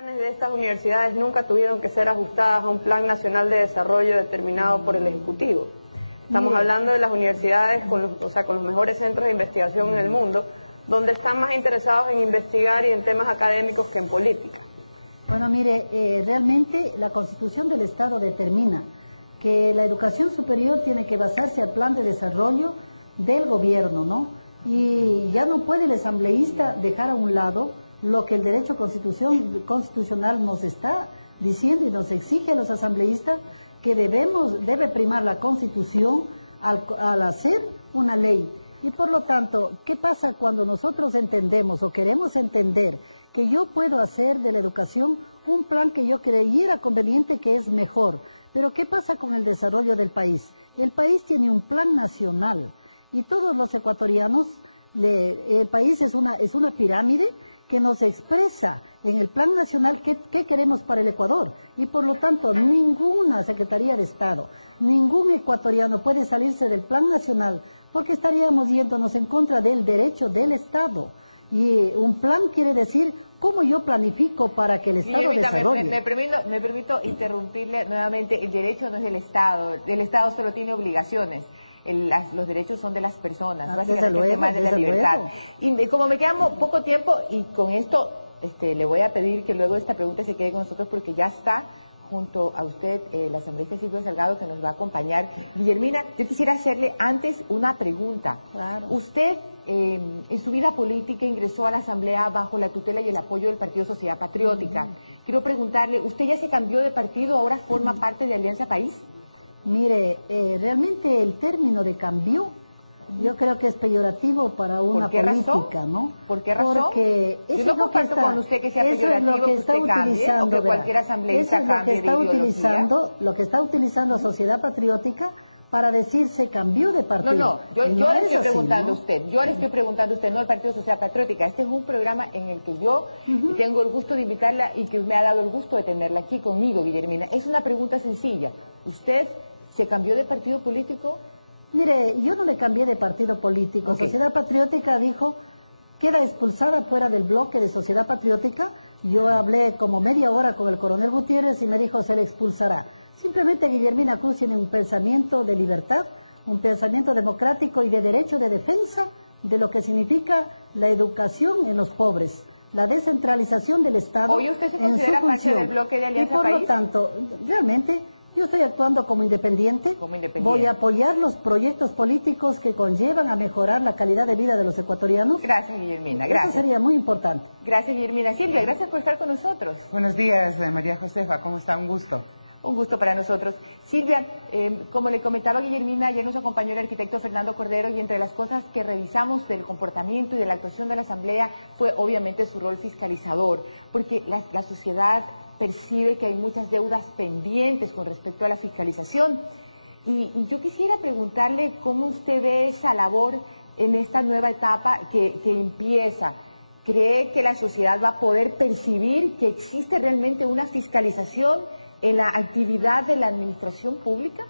planes de estas universidades nunca tuvieron que ser ajustadas a un plan nacional de desarrollo determinado por el Ejecutivo. Estamos hablando de las universidades con los mejores centros de investigación en el mundo, donde están más interesados en investigar y en temas académicos que en política. Bueno, mire, realmente la Constitución del Estado determina que la educación superior tiene que basarse al plan de desarrollo del gobierno, ¿no? Y ya no puede el asambleísta dejar a un lado lo que el derecho constitucional nos está diciendo y nos exige a los asambleístas, que debe primar la Constitución al hacer una ley. Y por lo tanto, ¿qué pasa cuando nosotros entendemos o queremos entender que yo puedo hacer de la educación un plan que yo creyera conveniente que es mejor? Pero ¿qué pasa con el desarrollo del país? El país tiene un plan nacional y todos los ecuatorianos, el país es una pirámide que nos expresa en el plan nacional qué queremos para el Ecuador. Y por lo tanto, ninguna Secretaría de Estado, ningún ecuatoriano puede salirse del plan nacional, porque estaríamos yéndonos en contra del derecho del Estado. Y un plan quiere decir cómo yo planifico para que el Estado desarrolle. Me permito interrumpirle nuevamente. El derecho no es del Estado solo tiene obligaciones. Los derechos son de las personas, básicamente el tema de la libertad. Y como me queda poco tiempo, y con esto le voy a pedir que luego esta pregunta se quede con nosotros, porque ya está junto a usted la asambleísta Silvia Salgado, que nos va a acompañar. Guillermina, yo quisiera hacerle antes una pregunta. Claro. Usted en su vida política ingresó a la asamblea bajo la tutela y el apoyo del Partido Sociedad Patriótica. Quiero preguntarle, ¿usted ya se cambió de partido, ahora forma parte de Alianza País? Mire, realmente el término de cambio, yo creo que es peyorativo para una política, ¿no? ¿Por qué razón? Porque yo no comparto con usted que sea peyorativo que usted cambie, o que cualquier asambleísta cambie de ideología. Lo que está utilizando Sociedad Patriótica para decir se cambió de partido. Yo le estoy preguntando a usted, no al Partido Sociedad Patriótica. Este es un programa en el que yo tengo el gusto de invitarla y que me ha dado el gusto de tenerla aquí conmigo, Guillermina. Es una pregunta sencilla. ¿Usted se cambió de partido político? Mire, yo no me cambié de partido político. Okay. Sociedad Patriótica dijo, queda expulsada fuera del bloque de Sociedad Patriótica. Yo hablé como media hora con el coronel Gutiérrez y me dijo, se le expulsará. Simplemente Guillermina Cruz tiene un pensamiento de libertad, un pensamiento democrático y de derecho de defensa de lo que significa la educación en los pobres, la descentralización del Estado. ¿Hoy usted se considera parte del bloque de Alianza País? Y por lo tanto, realmente, yo estoy actuando como independiente. Voy a apoyar los proyectos políticos que conllevan a mejorar la calidad de vida de los ecuatorianos. Gracias, Guillermina. Gracias. Eso sería muy importante. Gracias, Guillermina. Silvia, gracias por estar con nosotros. Buenos días, María Josefa. ¿Cómo está? Un gusto. Un gusto para nosotros. Silvia, como le comentaba Guillermina, ayer nos acompañó el arquitecto Fernando Cordero, y entre las cosas que revisamos del comportamiento y de la actuación de la Asamblea fue obviamente su rol fiscalizador, porque la sociedad percibe que hay muchas deudas pendientes con respecto a la fiscalización. Y yo quisiera preguntarle cómo usted ve esa labor en esta nueva etapa que empieza. ¿Cree que la sociedad va a poder percibir que existe realmente una fiscalización en la actividad de la administración pública?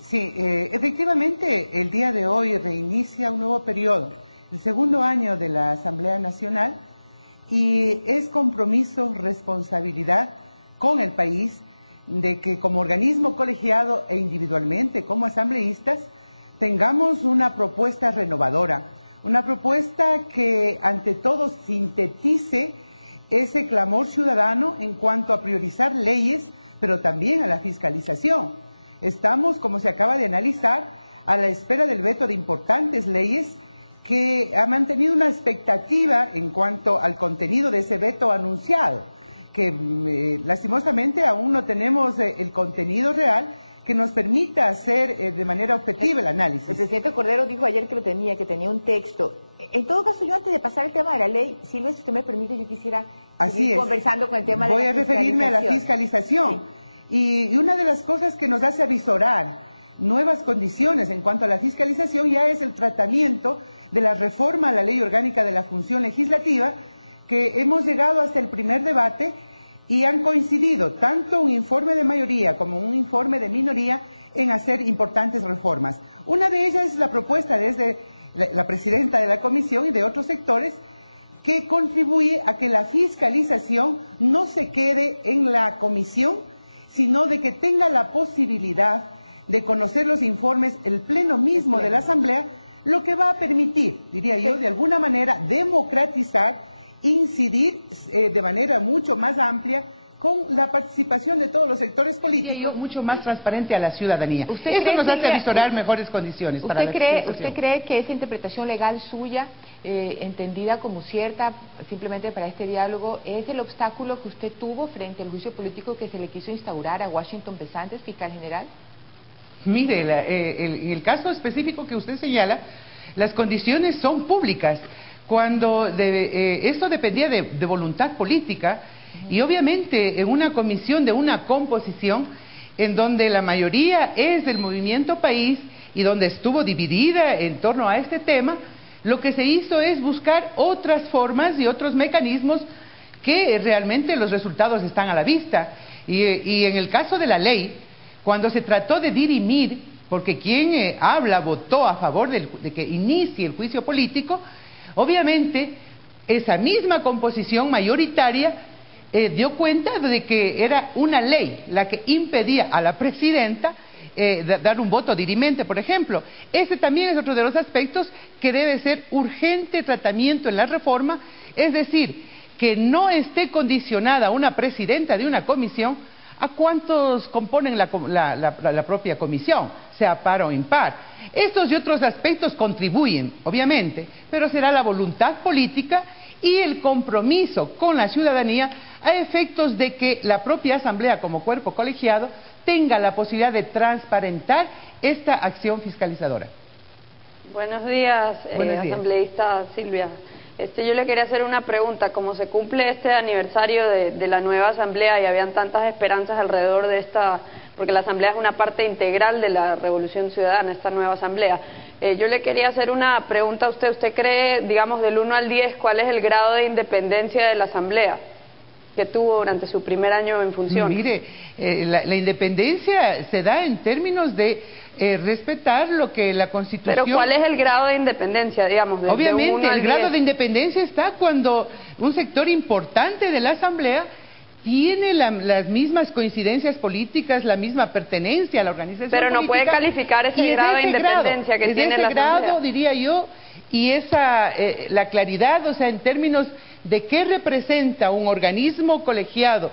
Sí, efectivamente el día de hoy reinicia un nuevo periodo, el segundo año de la Asamblea Nacional, y es compromiso, responsabilidad con el país de que como organismo colegiado e individualmente como asambleístas tengamos una propuesta renovadora, una propuesta que ante todo sintetice ese clamor ciudadano en cuanto a priorizar leyes, pero también a la fiscalización. Estamos, como se acaba de analizar, a la espera del veto de importantes leyes que ha mantenido una expectativa en cuanto al contenido de ese veto anunciado, que lastimosamente aún no tenemos el contenido real que nos permita hacer de manera objetiva el análisis. El presidente Cordero dijo ayer que que tenía un texto. En todo caso, yo antes de pasar el tema de la ley, Silvia, si usted me permite, yo quisiera seguir conversando con el tema de la fiscalización. Voy a referirme a la fiscalización. Sí. Y una de las cosas que nos hace avisorar nuevas condiciones en cuanto a la fiscalización ya es el tratamiento de la reforma a la Ley Orgánica de la Función Legislativa, que hemos llegado hasta el primer debate y han coincidido tanto un informe de mayoría como un informe de minoría en hacer importantes reformas. Una de ellas es la propuesta desde la presidenta de la comisión y de otros sectores que contribuye a que la fiscalización no se quede en la comisión, sino de que tenga la posibilidad de conocer los informes el pleno mismo de la Asamblea, lo que va a permitir, diría yo, de alguna manera democratizar, incidir de manera mucho más amplia con la participación de todos los sectores políticos, mucho más transparente a la ciudadanía. Eso nos hace avisorar mejores condiciones para la fiscalización. ¿Usted cree que esa interpretación legal suya, entendida como cierta simplemente para este diálogo, es el obstáculo que usted tuvo frente al juicio político que se le quiso instaurar a Washington Pesantes, fiscal general? Mire, en el caso específico que usted señala, las condiciones son públicas. Cuando esto dependía de voluntad política, y obviamente en una comisión de una composición en donde la mayoría es del Movimiento País y donde estuvo dividida en torno a este tema, lo que se hizo es buscar otras formas y otros mecanismos que realmente los resultados están a la vista. Y en el caso de la ley, cuando se trató de dirimir, porque quien votó a favor de que inicie el juicio político, obviamente esa misma composición mayoritaria dio cuenta de que era una ley la que impedía a la presidenta dar un voto dirimente, por ejemplo. Ese también es otro de los aspectos que debe ser urgente tratamiento en la reforma, es decir, que no esté condicionada una presidenta de una comisión a cuántos componen la propia comisión, sea par o impar. Estos y otros aspectos contribuyen, obviamente, pero será la voluntad política y el compromiso con la ciudadanía a efectos de que la propia Asamblea como cuerpo colegiado tenga la posibilidad de transparentar esta acción fiscalizadora. Buenos días, asambleísta Silvia. Yo le quería hacer una pregunta. Como se cumple este aniversario de la nueva Asamblea y habían tantas esperanzas alrededor de esta, porque la Asamblea es una parte integral de la Revolución Ciudadana, esta nueva Asamblea, yo le quería hacer una pregunta a usted. ¿Usted cree, digamos, del 1 al 10, cuál es el grado de independencia de la Asamblea que tuvo durante su primer año en función? Mire, la independencia se da en términos de respetar lo que la Constitución... Pero ¿cuál es el grado de independencia, digamos? Obviamente, el grado de independencia está cuando un sector importante de la Asamblea tiene las mismas coincidencias políticas, la misma pertenencia a la organización política. Pero no puede calificar ese grado de independencia que tiene la Asamblea. Ese grado, diría yo, y la claridad, o sea, en términos de qué representa un organismo colegiado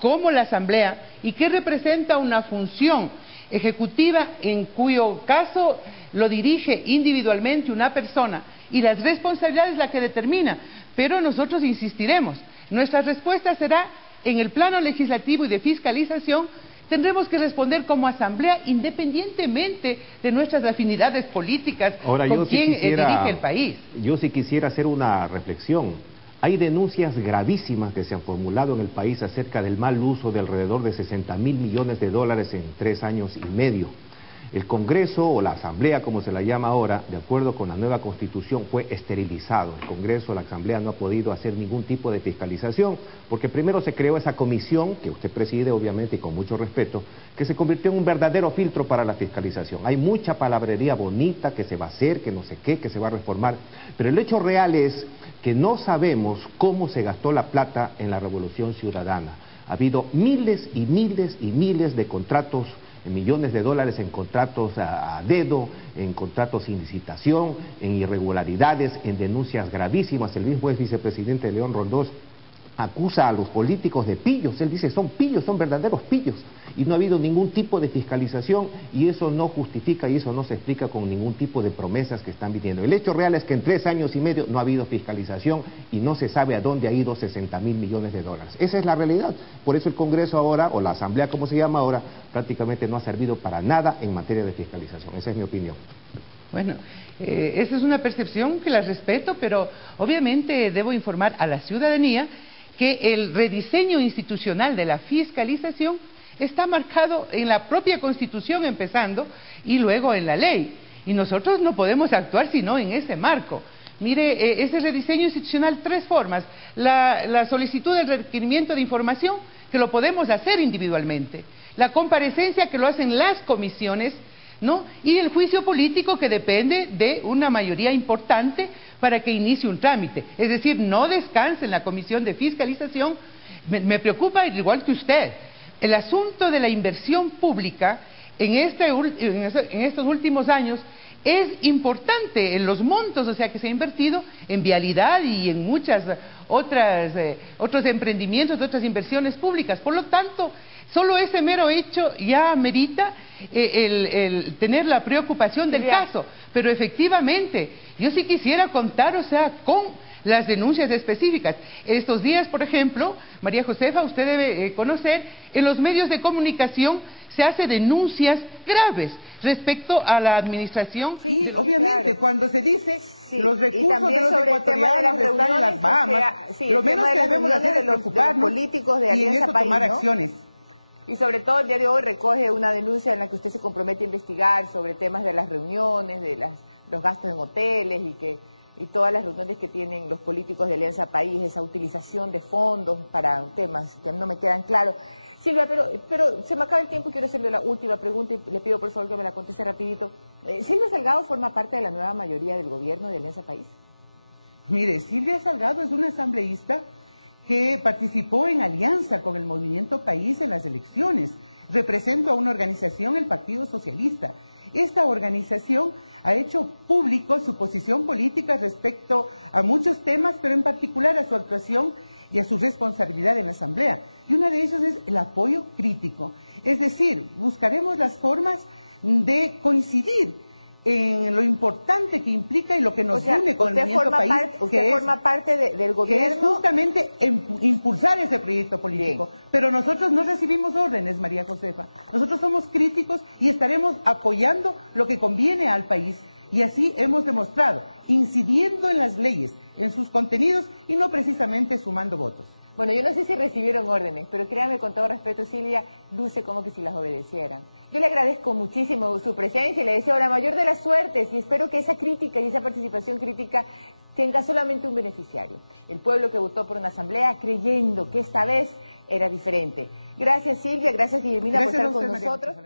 como la Asamblea y qué representa una función ejecutiva en cuyo caso lo dirige individualmente una persona y las responsabilidades es la que determina, pero nosotros insistiremos, nuestra respuesta será en el plano legislativo y de fiscalización. Tendremos que responder como Asamblea independientemente de nuestras afinidades políticas. Ahora, con quien dirige el país. Yo sí quisiera hacer una reflexión. Hay denuncias gravísimas que se han formulado en el país acerca del mal uso de alrededor de 60.000 millones de dólares en 3 años y medio. El Congreso, o la Asamblea como se la llama ahora, de acuerdo con la nueva Constitución, fue esterilizado. El Congreso, la Asamblea no ha podido hacer ningún tipo de fiscalización, porque primero se creó esa comisión, que usted preside obviamente y con mucho respeto, que se convirtió en un verdadero filtro para la fiscalización. Hay mucha palabrería bonita que se va a hacer, que no sé qué, que se va a reformar, pero el hecho real es que no sabemos cómo se gastó la plata en la Revolución Ciudadana. Ha habido miles y miles y miles de contratos, millones de dólares en contratos a dedo, en contratos sin licitación, en irregularidades, en denuncias gravísimas. El mismo ex vicepresidente León Rondós acusa a los políticos de pillos. Él dice, son pillos, son verdaderos pillos, y no ha habido ningún tipo de fiscalización, y eso no justifica y eso no se explica con ningún tipo de promesas que están viniendo. El hecho real es que en 3 años y medio no ha habido fiscalización y no se sabe a dónde ha ido 60.000 millones de dólares. Esa es la realidad. Por eso el Congreso ahora, o la Asamblea como se llama ahora, prácticamente no ha servido para nada en materia de fiscalización. Esa es mi opinión. Bueno, esa es una percepción que la respeto, pero obviamente debo informar a la ciudadanía que el rediseño institucional de la fiscalización está marcado en la propia Constitución empezando y luego en la ley. Y nosotros no podemos actuar sino en ese marco. Mire, ese rediseño institucional, 3 formas. La solicitud del requerimiento de información, que lo podemos hacer individualmente. La comparecencia, que lo hacen las comisiones ¿no? Y el juicio político que depende de una mayoría importante para que inicie un trámite. Es decir, no descanse en la Comisión de Fiscalización. Me preocupa, igual que usted, el asunto de la inversión pública en estos últimos años. Es importante en los montos, o sea, que se ha invertido en vialidad y en muchas otros emprendimientos, otras inversiones públicas. Por lo tanto, solo ese mero hecho ya amerita el tener la preocupación del caso. Pero efectivamente, yo sí quisiera contar, o sea, con las denuncias específicas. Estos días, por ejemplo, María Josefa, usted debe conocer, en los medios de comunicación se hace denuncias graves respecto a la administración. Sí, obviamente, claro. Cuando se dice los recursos de los ecuatorianos están en las Bahamas, lo menos que debemos hacer es preocuparnos políticos de y en Alianza eso País, tomar ¿no? acciones. Y sobre todo el día de hoy recoge una denuncia en la que usted se compromete a investigar sobre temas de las reuniones, de los gastos en hoteles y todas las reuniones que tienen los políticos de Alianza País, esa utilización de fondos para temas que no me quedan claros. Silvia, pero se me acaba el tiempo y quiero hacerle la última pregunta y le pido por favor que me la conteste rapidito. ¿Silvia Salgado forma parte de la nueva mayoría del gobierno de Alianza País? Mire, Silvia Salgado es una asambleísta que participó en alianza con el Movimiento País en las elecciones. Represento a una organización, el Partido Socialista. Esta organización ha hecho público su posición política respecto a muchos temas, pero en particular a su actuación y a su responsabilidad en la Asamblea. Y una de ellas es el apoyo crítico. Es decir, buscaremos las formas de coincidir en lo importante que implica y lo que nos une con el Movimiento País. Usted forma parte del gobierno. Que es justamente impulsar ese proyecto político. Bien. Pero nosotros no recibimos órdenes, María Josefa. Nosotros somos críticos y estaremos apoyando lo que conviene al país. Y así hemos demostrado, incidiendo en las leyes, en sus contenidos y no precisamente sumando votos. Bueno, yo no sé si recibieron órdenes, pero créame con todo respeto, Silvia, luce como que si las obedecieran. Yo le agradezco muchísimo su presencia y le deseo la mayor de las suertes y espero que esa crítica y esa participación crítica tenga solamente un beneficiario. El pueblo que votó por una asamblea creyendo que esta vez era diferente. Gracias, Silvia, gracias, Guillermina, por estar con nosotros.